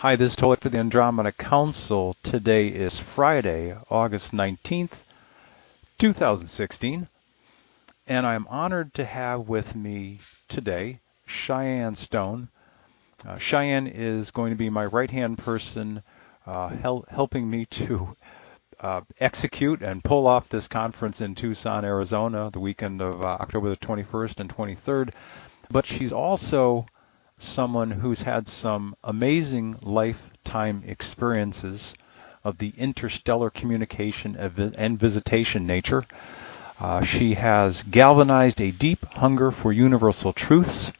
Hi, this is Tolec for the Andromeda Council. Today is Friday, August 19th, 2016, and I'm honored to have with me today Cheyenne Stone. Cheyenne is going to be my right-hand person helping me to execute and pull off this conference in Tucson, Arizona, the weekend of October the 21st and 23rd. But she's also someone who's had some amazing lifetime experiences of the interstellar communication and visitation nature. She has galvanized a deep hunger for universal truths.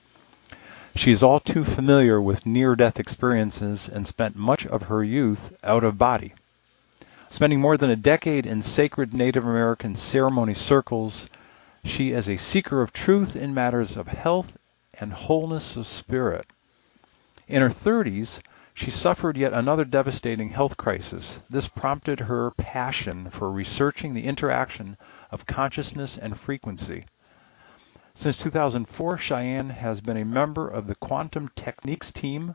She is all too familiar with near-death experiences and spent much of her youth out of body. Spending more than a decade in sacred Native American ceremony circles, she is a seeker of truth in matters of health and wholeness of spirit. In her 30s, she suffered yet another devastating health crisis. This prompted her passion for researching the interaction of consciousness and frequency. Since 2004, Cheyenne has been a member of the Quantum Techniques team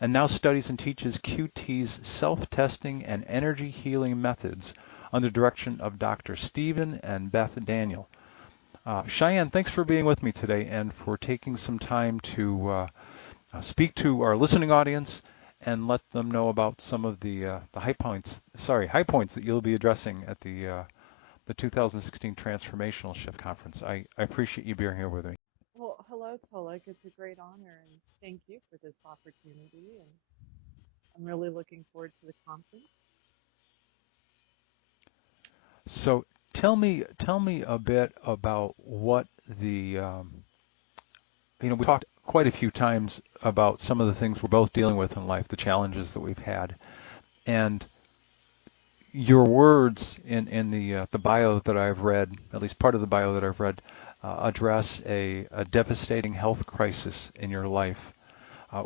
and now studies and teaches QT's self-testing and energy healing methods under direction of Dr. Stephen and Beth Daniel. Cheyenne, thanks for being with me today and for taking some time to speak to our listening audience and let them know about some of the high points that you'll be addressing at the 2016 Transformational Shift Conference. I appreciate you being here with me. Well, hello, Tolec. It's a great honor, and thank you for this opportunity. And I'm really looking forward to the conference. So tell me a bit about what we talked quite a few times about some of the things we're both dealing with in life, the challenges that we've had, and your words in the bio that I've read, at least part of the bio that I've read, address a devastating health crisis in your life.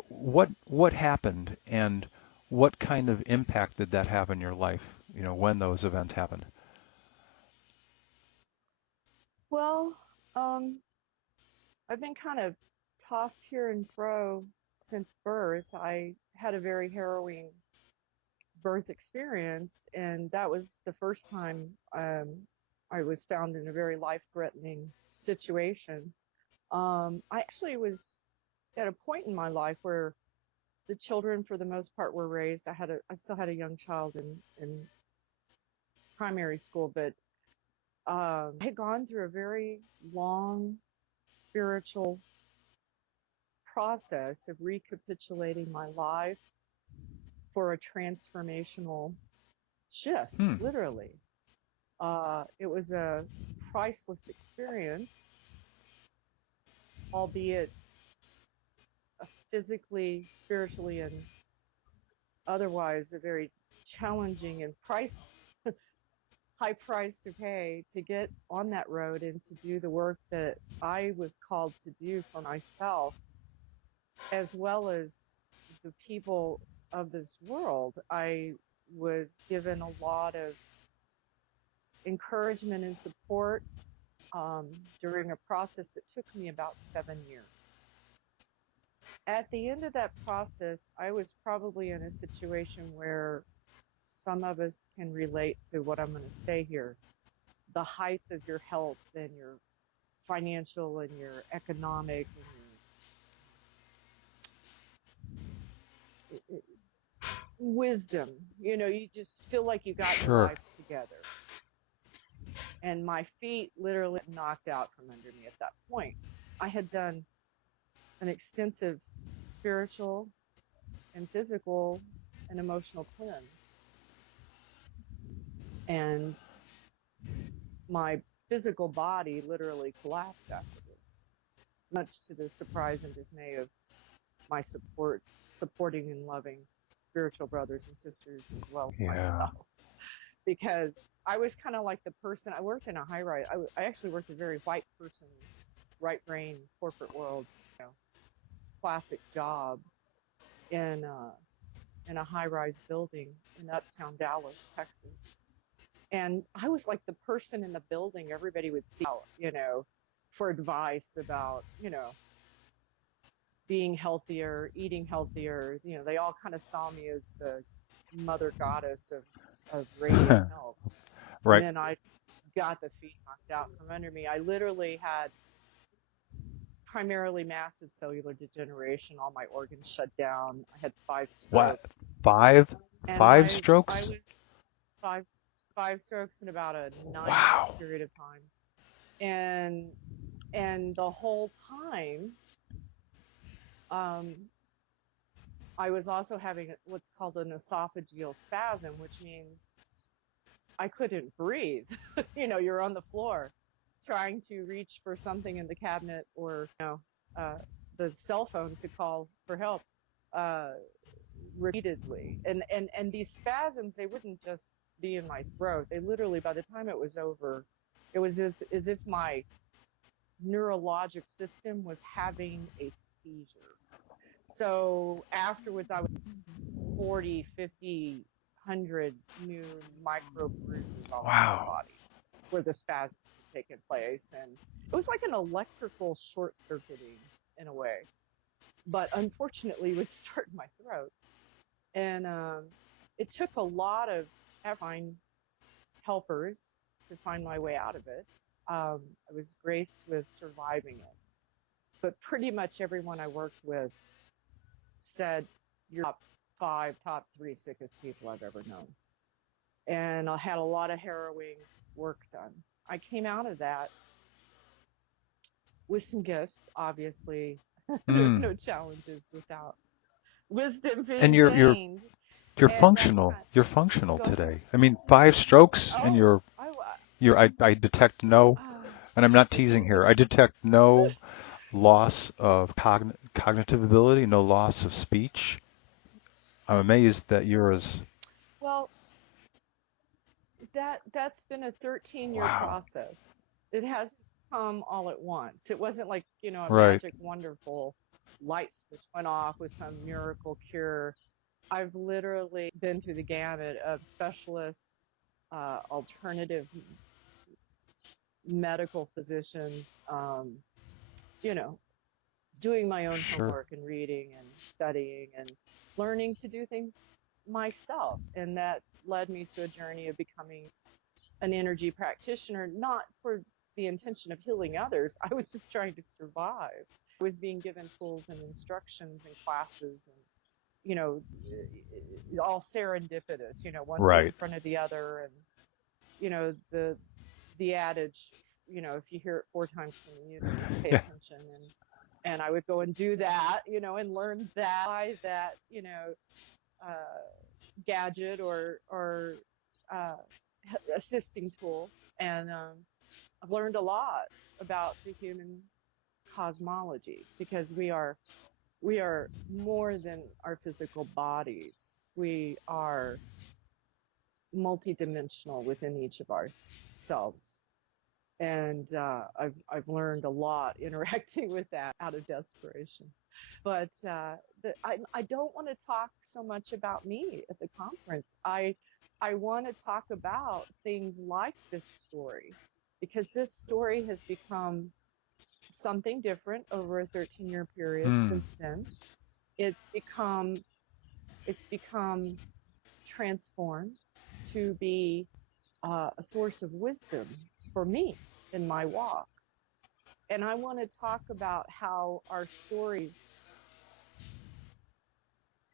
What happened, and what kind of impact did that have in your life? When those events happened. Well, um, I've been kind of tossed here and fro since birth. I had a very harrowing birth experience, and that was the first time I was found in a very life-threatening situation. I actually was at a point in my life where the children, for the most part, were raised. I still had a young child in primary school, but I had gone through a very long spiritual process of recapitulating my life for a transformational shift, Hmm. literally. It was a priceless experience, albeit physically, spiritually, and otherwise a very challenging and high price to pay to get on that road and to do the work that I was called to do for myself, as well as the people of this world. I was given a lot of encouragement and support um, during a process that took me about 7 years. At the end of that process, I was probably in a situation where some of us can relate to what I'm going to say here. The height of your health and your financial and your economic and your wisdom. You just feel like you got your Sure. life together. And my feet literally knocked out from under me at that point. I had done an extensive spiritual and physical and emotional cleanse. And my physical body literally collapsed afterwards, much to the surprise and dismay of my supporting and loving spiritual brothers and sisters as well as Yeah. myself. Because I was kind of like the person, I worked in a high rise. I actually worked a very white person's right brain corporate world, you know, classic job in a high rise building in uptown Dallas, Texas. And I was like the person in the building everybody would see out, for advice about, being healthier, eating healthier. They all kind of saw me as the mother goddess of radiant health. And Right. then I got the feet knocked out from under me. I literally had primarily massive cellular degeneration. All my organs shut down. I had five What? strokes, Five? and Five I strokes? was five five strokes in about a 9 month Wow. period of time. And the whole time, um, I was also having what's called an esophageal spasm, which means I couldn't breathe. You're on the floor trying to reach for something in the cabinet or, uh, the cell phone to call for help, uh, repeatedly. And these spasms, they wouldn't just be in my throat. They literally, by the time it was over, it was as if my neurologic system was having a seizure. So afterwards, I was 40, 50, 100 new micro bruises all over my Wow. body where the spasms had taken place. And it was like an electrical short circuiting in a way, but unfortunately, it would start in my throat. And it took a lot of find helpers to find my way out of it. I was graced with surviving it, but pretty much everyone I worked with said, "You're top three sickest people I've ever known." And I had a lot of harrowing work done. I came out of that with some gifts, obviously. There's Mm. no challenges without wisdom And being you're gained. you're And that functional. kind You're functional go ahead. today. I mean, five strokes and Oh, I detect no, oh, and I'm not teasing here. I detect no loss of cognitive ability, no loss of speech. I'm amazed that you're as well, that's been a 13-year wow. process. It hasn't come all at once. It wasn't like, a Right. magic, wonderful light switch went off with some miracle cure. I've literally been through the gamut of specialists, alternative medical physicians, you know, doing my own Sure. homework and reading and studying and learning to do things myself. And that led me to a journey of becoming an energy practitioner, not for the intention of healing others. I was just trying to survive. I was being given tools and instructions and classes and, all serendipitous, one foot in Right. front of the other. And, the adage, if you hear it four times from the universe, pay Yeah. attention. And I would go and do that, and learn that by that, uh, gadget or uh, assisting tool. And I've learned a lot about the human cosmology because we are more than our physical bodies. We are multidimensional within each of ourselves. And I've learned a lot interacting with that out of desperation. But I don't want to talk so much about me at the conference. I want to talk about things like this story because this story has become something different over a 13-year period Hmm. since then. It's become transformed to be a source of wisdom for me in my walk. And I want to talk about how our stories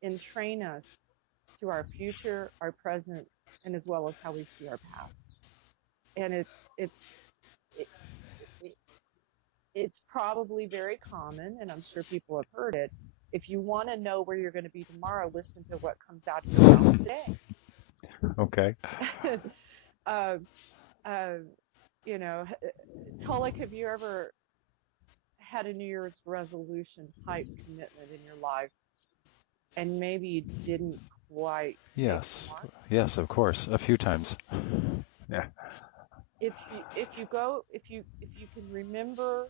entrain us to our future, our present, and as well as how we see our past. And it, it, it's probably very common, and I'm sure people have heard it. If you want to know where you're going to be tomorrow, listen to what comes out of your mouth today. Okay. uh, uh, you know, Tolec, have you ever had a New Year's resolution type commitment in your life and maybe you didn't quite hit the Yes. mark? Yes, of course. A few times. Yeah. If you can remember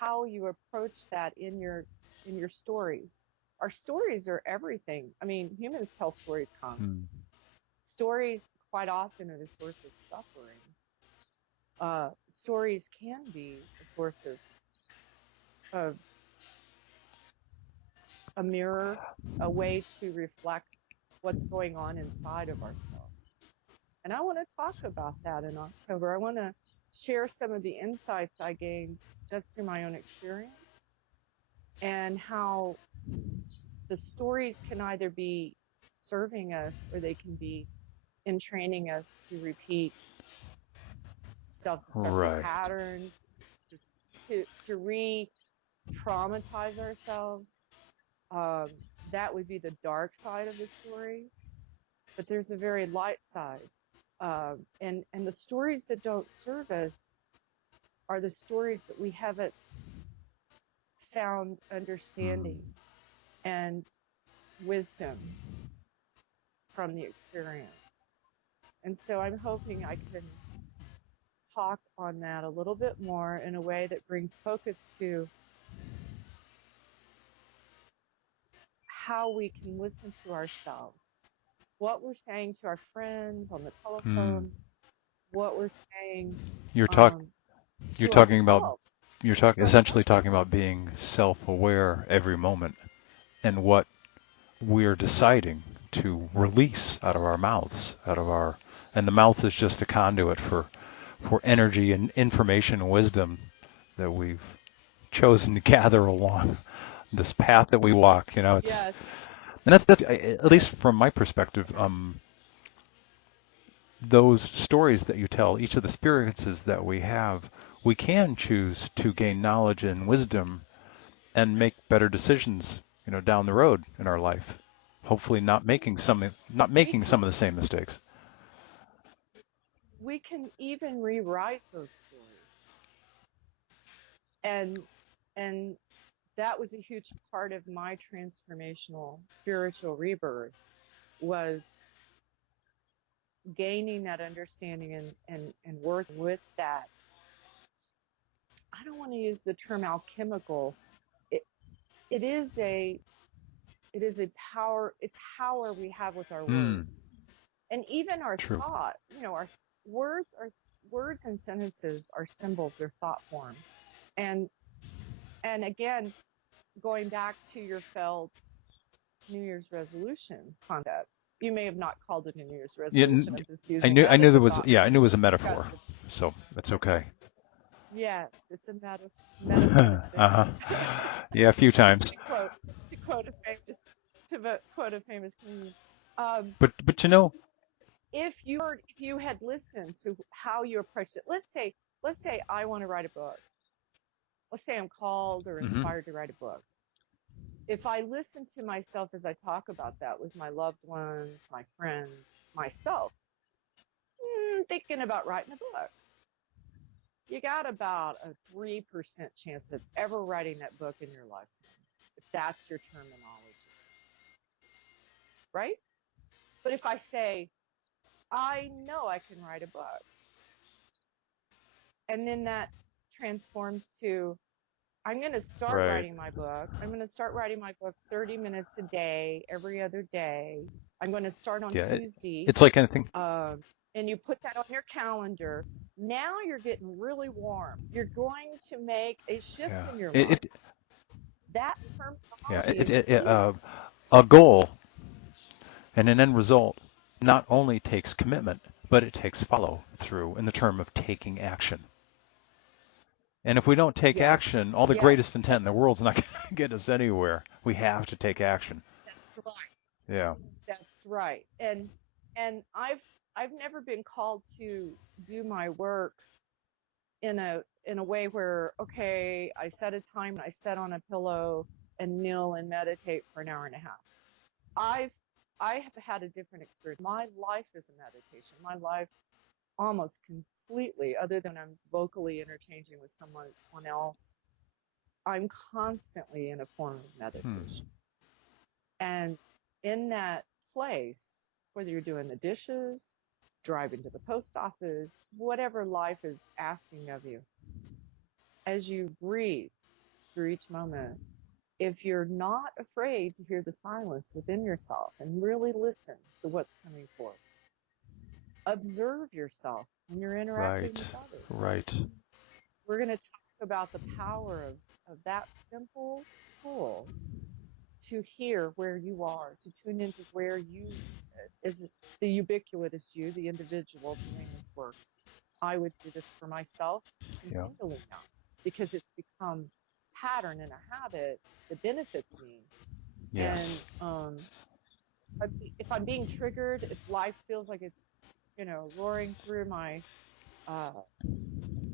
how you approach that in your stories. Our stories are everything. I mean, humans tell stories Hmm. constantly. Stories quite often are the source of suffering. Stories can be a source of a mirror, a way to reflect what's going on inside of ourselves. And I want to talk about that in October. I want to share some of the insights I gained just through my own experience and how the stories can either be serving us or they can be entraining us to repeat self-destructive Right. patterns, just to re-traumatize ourselves. Um, that would be the dark side of the story, but there's a very light side. And the stories that don't serve us are the stories that we haven't found Mm. understanding and wisdom from the experience. And so I'm hoping I can talk on that a little bit more in a way that brings focus to how we can listen to ourselves, what we're saying to our friends on the Mm. telephone, what we're saying You're talk um, you're to talking about ourselves from essentially time to talking time. about being self-aware every moment and what we're deciding to release out of our mouths, and the mouth is just a conduit for energy and information and wisdom that we've chosen to gather along this path that we walk. It's Yes, and that's at least yes. from my perspective. Those stories that you tell, each of the experiences that we have, we can choose to gain knowledge and wisdom and make better decisions, down the road in our life. Hopefully, not We making some can of the same mistakes. we can even rewrite those stories. And and that was a huge part of my transformational spiritual rebirth was gaining that understanding and working with that. I don't want to use the term alchemical. It it is a it is a power we have with our Hmm. words. And even our True. thought, our words are words and sentences are symbols, they're thought forms. And and again, going back to your failed New Year's resolution concept. You may have not called it a New Year's Yeah, resolution. I'm just I using knew I that knew as there a was thought yeah I knew it form was a because metaphor, it's, so that's okay. yes, it's a metaphysics. Uh-huh. Yeah, a few times. to quote to quote a famous quote a famous comedian. Um, But you know. if you had listened to how you approached it, let's say I want to write a book. Let's say I'm called or Hmm. inspired to write a book. If I listen to myself as I talk about that with my loved ones, my friends, myself, thinking about writing a book, you got about a 3% chance of ever writing that book in your lifetime, if that's your terminology, right? But if I say, I know I can write a book, and then that transforms to, I'm going to start Right. writing my book. I'm going to start writing my book 30 minutes a day, every other day. I'm going to start on Yeah. Tuesday. It's like anything. Um, and you put that on your calendar. Now you're getting really warm. You're going to make a shift Yeah. in your It, life. it That yeah. terminology is huge. A goal and an end result not only takes commitment, but it takes follow through in the term of taking action. And if we don't take action, Yes, all the greatest yes, intent in the world's not going to get us anywhere. We have to take action. that's right. Yeah. That's right. And I've never been called to do my work in a way where, okay, I set a time and I sit on a pillow and kneel and meditate for an hour and a half. I've I have had a different experience. My life is a meditation. My life almost completely, other than I'm vocally interchanging with someone else, I'm constantly in a form of Hmm. meditation. And in that place, whether you're doing the dishes, driving to the post office, whatever life is asking of you, as you breathe through each moment, if you're not afraid to hear the silence within yourself and really listen to what's coming forth, observe yourself when you're interacting Right. with others. Right. We're going to talk about the power of that simple tool to hear where you are, to tune into where you is the ubiquitous you, the individual doing this work. I would do this for myself Yeah. continually now because it's become pattern and a habit that benefits me. And Yes. if I'm being triggered, if life feels like it's, roaring through my uh,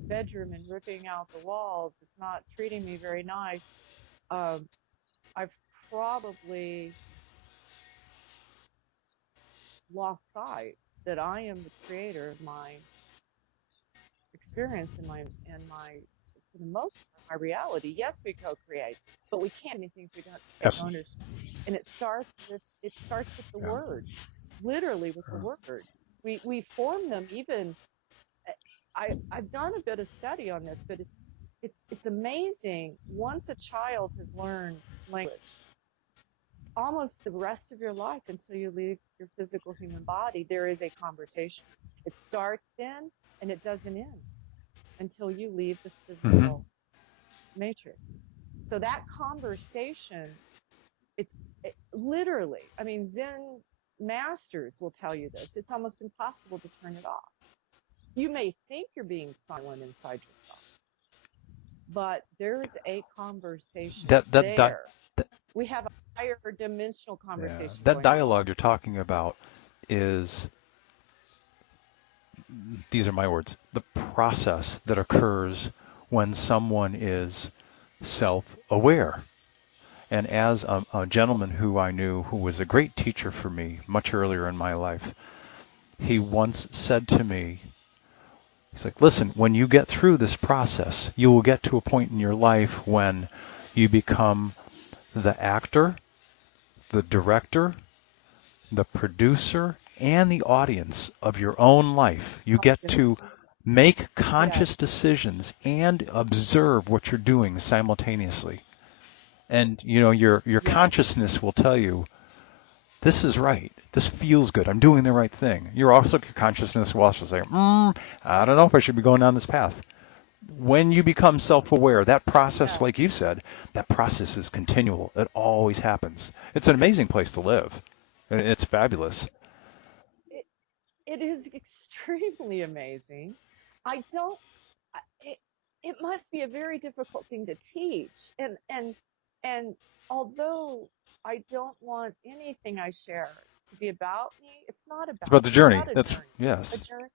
bedroom and ripping out the walls, it's not treating me very nice. Um, I've probably lost sight that I am the creator of my experience and my for the most part my reality. Yes, we co-create, but we can't do anything if we don't take Ab- ownership. And it starts with the Yeah. word, literally with the word. We form them even. I've done a bit of study on this, but it's amazing. Once a child has learned language, almost the rest of your life until you leave your physical human body, there is a conversation. It starts then and it doesn't end until you leave this Hmm. physical matrix. So that conversation, it's literally, I mean, Zen masters will tell you this. It's almost impossible to turn it off. You may think you're being silent inside yourself, but there's a conversation That that di- there. We have a higher dimensional yeah, conversation that going on. dialogue you're talking about is, these are my words, the process that occurs when someone is self-aware. And as a gentleman who I knew who was a great teacher for me much earlier in my life, he once said to me, he's like, listen, when you get through this process, you will get to a point in your life when you become the actor, the director, the producer, and the audience of your own life. You Oh, get to make conscious yes. decisions and observe what you're doing simultaneously. And your Yes. consciousness will tell you, this is right. This feels good. I'm doing the right thing. Your consciousness will also say, I don't know if I should be going down this path. When you become self-aware, that process, Yes. like you said, that process is continual. It always happens. It's an amazing place to live. It's fabulous. It, it is extremely amazing. I don't, it, it must be a very difficult thing to teach. And although I don't want anything I share to be about me, it's not It's about about the me. It's journey. about a That's journey. A yes. journey.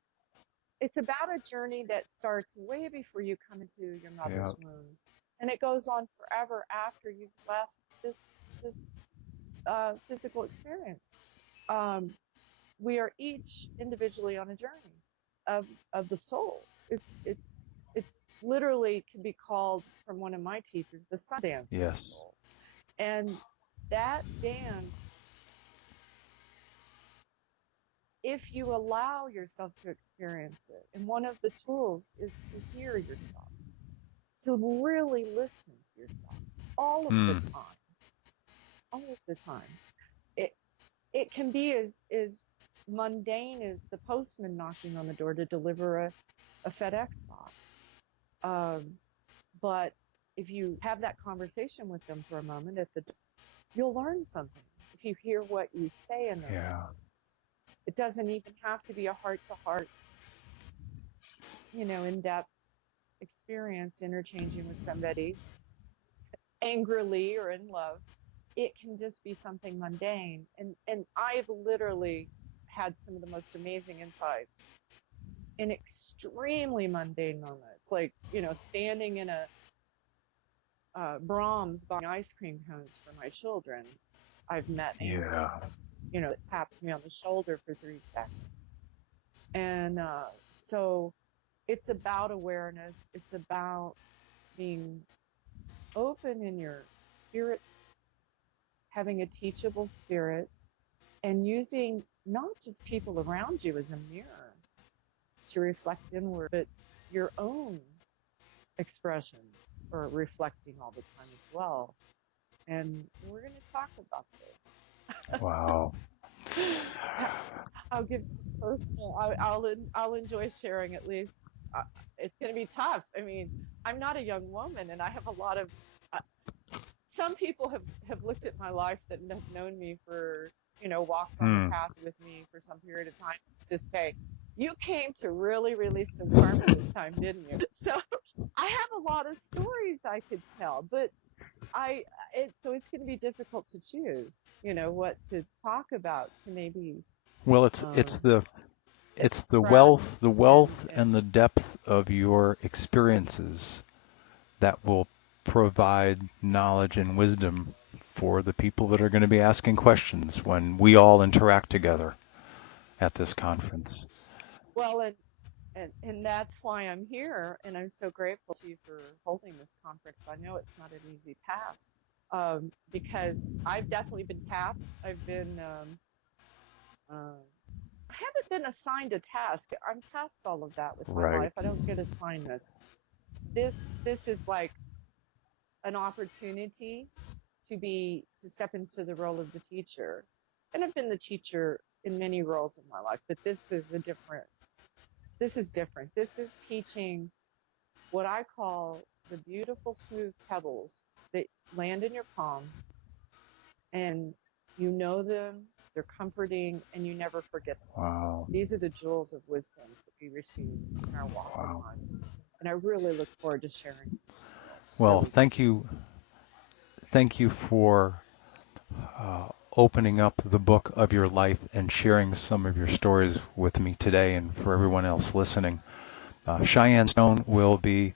It's about a journey that starts way before you come into your Yeah. mother's womb, and it goes on forever after you've left this physical experience. Um, we are each individually on a journey of the soul. It's literally can be called from one of my teachers the sun dance of the Yes. soul, and that dance, if you allow yourself to experience it, and one of the tools is to hear yourself, to really listen to yourself all of the Mm. time, all of the time. It it can be as mundane as the postman knocking on the door to deliver a FedEx box. Um, but if you have that conversation with them for a moment you'll learn something if you hear what you say in those Yeah. moments. It doesn't even have to be a heart to heart, in-depth experience interchanging with somebody angrily or in love. It can just be something mundane. And I've literally had some of the most amazing insights in extremely mundane moments, like, standing in a Brahms buying ice cream cones for my children. I've met Yeah. angels, that tapped me on the shoulder for 3 seconds. And so it's about awareness. It's about being open in your spirit, having a teachable spirit, and using not just people around you as a mirror to reflect inward, but your own expressions are reflecting all the time as well. And we're going to talk about Wow. this. I'll give some personal. I'll enjoy sharing at least. Uh, it's going to be tough. I mean, I'm not a young woman, and I have a lot of some people have looked at my life that have known me for, walked on the Hmm. path with me for some period of time to say, you came to really release some karma this time, didn't you? So I have a lot of stories I could tell, but I so it's going to be difficult to choose, what to talk about to maybe Well, um, it's express the and wealth and the depth of your experiences that will provide knowledge and wisdom for the people that are going to be asking questions when we all interact together at this conference. well, and that's why I'm here, and I'm so grateful to you for holding this conference. I know it's not an easy task, because I've definitely been tapped. I've been uh, I haven't been assigned a task. I'm past all of that with my Right. life. I don't get assignments. This is like an opportunity to step into the role of the teacher. And I've been the teacher in many roles in my life, but this is different. This is teaching what I call the beautiful smooth pebbles that land in your palm, and you know them, they're comforting, and you never forget them. Wow. These are the jewels of wisdom that we receive in our walk in Wow. life. And I really look forward to sharing. Well, Really do. thank you for opening up the book of your life and sharing some of your stories with me today and for everyone else listening. Cheyenne Stone will be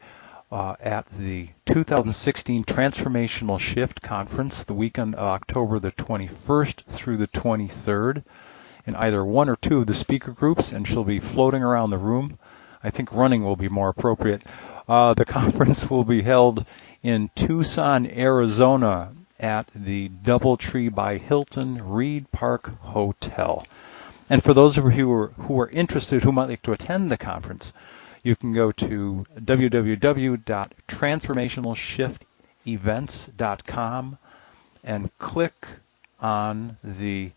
at the 2016 Transformational Shift Conference the weekend of October the 21st through the 23rd in either one or two of the speaker groups, and she'll be floating around the room. I think running will be more appropriate. The conference will be held in Tucson, Arizona at the Doubletree by Hilton Reed Park Hotel. And for those of you who are interested, who might like to attend the conference, you can go to www.transformationalshiftevents.com and click on the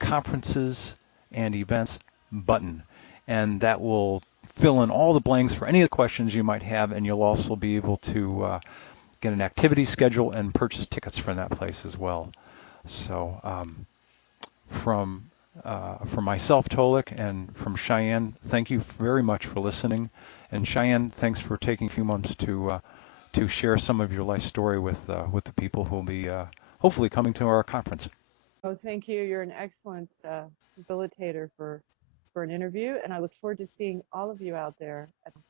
conferences and events button. And that will fill in all the blanks for any of the questions you might have, and you'll also be able to get an activity schedule and purchase tickets from that place as well. So from from myself, Tolec, and from Cheyenne, thank you very much for listening. And Cheyenne, thanks for taking a few moments to share some of your life story with the people who will be hopefully coming to our conference. Oh, thank you. You're an excellent facilitator for an interview, and I look forward to seeing all of you out there at the